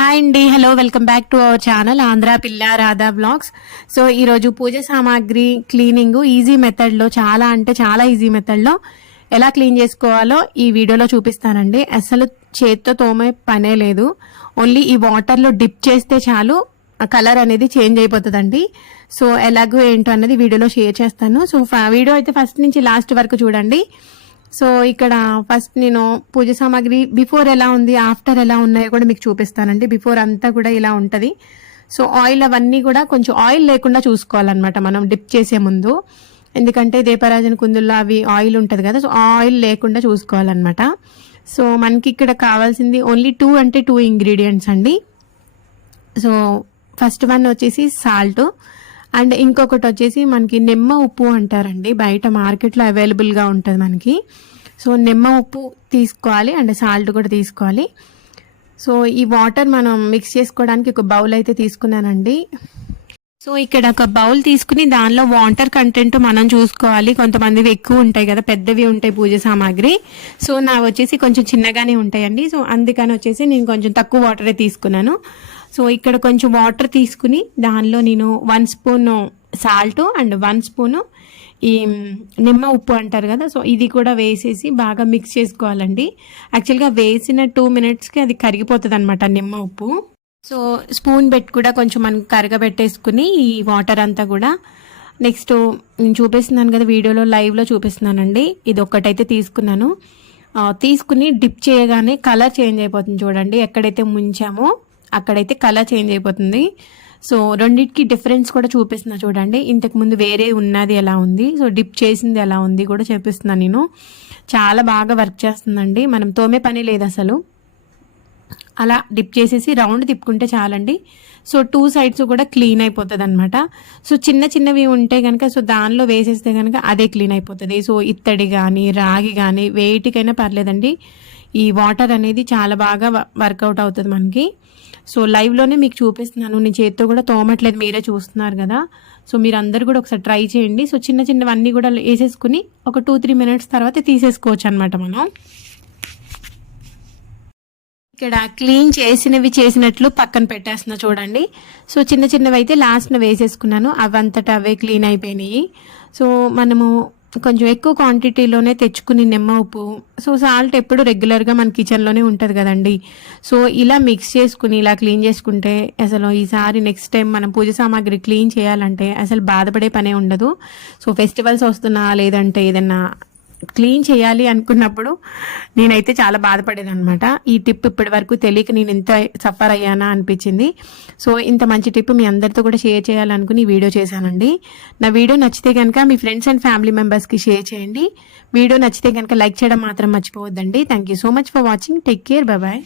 Hi అండి hello welcome back to our channel Andhra పిల్ల Radha blogs so ఈరోజు పూజ సామాగ్రి క్లీనింగ్ ఈజీ మెథడ్లో చాలా అంటే చాలా ఈజీ మెథడ్లో ఎలా క్లీన్ చేసుకోవాలో ఈ వీడియోలో చూపిస్తానండి. అసలు చేత్తో తోమే పనే లేదు. ఓన్లీ ఈ వాటర్లో డిప్ చేస్తే చాలు కలర్ అనేది చేంజ్ అయిపోతుందండి. సో ఎలాగో ఏంటో అన్నది వీడియోలో షేర్ చేస్తాను. సో వీడియో అయితే ఫస్ట్ నుంచి లాస్ట్ వరకు చూడండి. సో ఇక్కడ ఫస్ట్ నేను పూజ సామాగ్రి బిఫోర్ ఎలా ఉంది ఆఫ్టర్ ఎలా ఉన్నాయో కూడా మీకు చూపిస్తానండి. బిఫోర్ అంతా కూడా ఇలా ఉంటుంది. సో ఆయిల్ అవన్నీ కూడా కొంచెం ఆయిల్ లేకుండా చూసుకోవాలన్నమాట మనం డిప్ చేసే ముందు. ఎందుకంటే దీపరాజన కుందుల్లో అవి ఆయిల్ ఉంటుంది కదా సో ఆయిల్ లేకుండా చూసుకోవాలన్నమాట. సో మనకి ఇక్కడ కావాల్సింది ఓన్లీ టూ అంటే టూ ఇంగ్రీడియంట్స్ అండి. సో ఫస్ట్ వన్ వచ్చేసి సాల్ట్ అండ్ ఇంకొకటి వచ్చేసి మనకి నిమ్మ ఉప్పు అంటారండి. బయట మార్కెట్లో అవైలబుల్గా ఉంటుంది మనకి. సో నిమ్మ ఉప్పు తీసుకోవాలి అండ్ సాల్ట్ కూడా తీసుకోవాలి. సో ఈ వాటర్ మనం మిక్స్ చేసుకోవడానికి ఒక బౌల్ అయితే తీసుకున్నానండి. సో ఇక్కడ ఒక బౌల్ తీసుకుని దానిలో వాటర్ కంటెంట్ మనం చూసుకోవాలి. కొంతమందివి ఎక్కువ ఉంటాయి కదా పెద్దవి ఉంటాయి పూజ సామాగ్రి. సో నా వచ్చేసి కొంచెం చిన్నగానే ఉంటాయండి. సో అందుకని వచ్చేసి నేను కొంచెం తక్కువ వాటరే తీసుకున్నాను. సో ఇక్కడ కొంచెం వాటర్ తీసుకుని దానిలో నేను one spoon salt and one spoon ఈ నిమ్మ ఉప్పు అంటారు కదా సో ఇది కూడా వేసేసి బాగా మిక్స్ చేసుకోవాలండి. యాక్చువల్గా వేసిన టూ మినిట్స్కి అది కరిగిపోతుంది అనమాట నిమ్మ ఉప్పు. సో స్పూన్ పెట్టి కూడా కొంచెం మనం కరగబెట్టేసుకుని ఈ వాటర్ అంతా కూడా నెక్స్ట్ నేను చూపిస్తున్నాను కదా వీడియోలో లైవ్లో చూపిస్తున్నానండి. ఇది ఒక్కటైతే తీసుకున్నాను. తీసుకుని డిప్ చేయగానే కలర్ చేంజ్ అయిపోతుంది చూడండి. ఎక్కడైతే ముంచామో అక్కడైతే కలర్ చేంజ్ అయిపోతుంది. సో రెండింటికి డిఫరెన్స్ కూడా చూపిస్తున్నా చూడండి. ఇంతకు ముందు వేరే ఉన్నది ఎలా ఉంది? సో డిప్ చేసింది ఎలా ఉంది కూడా చూపిస్తున్నాను నేను. చాలా బాగా వర్క్ చేస్తుందండి. మనం తోమే పని లేదు అసలు. అలా డిప్ చేసేసి రౌండ్ తిప్పుకుంటే చాలండి. సో టూ సైడ్స్ కూడా క్లీన్ అయిపోతుంది అనమాట సో చిన్న చిన్నవి ఉంటే కనుక సో దానిలో వేసేస్తే కనుక అదే క్లీన్ అయిపోతుంది. సో ఇత్తడి కానీ రాగి కానీ వేటికైనా పర్లేదండి. ఈ వాటర్ అనేది చాలా బాగా వర్కౌట్ అవుతుంది మనకి. సో లైవ్లోనే మీకు చూపిస్తున్నాను. నేను చేతితో కూడా తోమట్లేదు మీరే చూస్తున్నారు కదా. సో మీరు అందరు కూడా ఒకసారి ట్రై చేయండి. సో చిన్న చిన్నవన్నీ కూడా వేసేసుకుని ఒక టూ త్రీ మినిట్స్ తర్వాత తీసేసుకోవచ్చు అనమాట మనం. ఇక్కడ క్లీన్ చేసినవి చేసినట్లు పక్కన పెట్టేస్తున్నా చూడండి. సో చిన్న చిన్నవి అయితే లాస్ట్న వేసేసుకున్నాను. అవంతటా అవే క్లీన్ అయిపోయినాయి. సో మనము కొంచెం ఎక్కువ క్వాంటిటీలోనే తెచ్చుకుని నిమ్మ ఉప్పు. సో సాల్ట్ ఎప్పుడు రెగ్యులర్గా మన కిచెన్లోనే ఉంటుంది కదండి. సో ఇలా మిక్స్ చేసుకుని ఇలా క్లీన్ చేసుకుంటే అసలు ఈసారి నెక్స్ట్ టైం మనం పూజ సామాగ్రి క్లీన్ చేయాలంటే అసలు బాధపడే పనే ఉండదు. సో ఫెస్టివల్స్ వస్తున్నా లేదంటే ఏదన్నా క్లీన్ చేయాలి అనుకున్నప్పుడు నేనైతే చాలా బాధపడేది అనమాట ఈ టిప్ ఇప్పటి వరకు తెలియక నేను ఇంత సఫర్ అయ్యానా అనిపించింది. సో ఇంత మంచి టిప్ మీ అందరితో కూడా షేర్ చేయాలనుకుని వీడియో చేశానండి. నా వీడియో నచ్చితే కనుక మీ ఫ్రెండ్స్ అండ్ ఫ్యామిలీ మెంబర్స్కి షేర్ చేయండి. వీడియో నచ్చితే కనుక లైక్ చేయడం మాత్రం మర్చిపోవద్దండి. Thank you so much for watching. Take care. Bye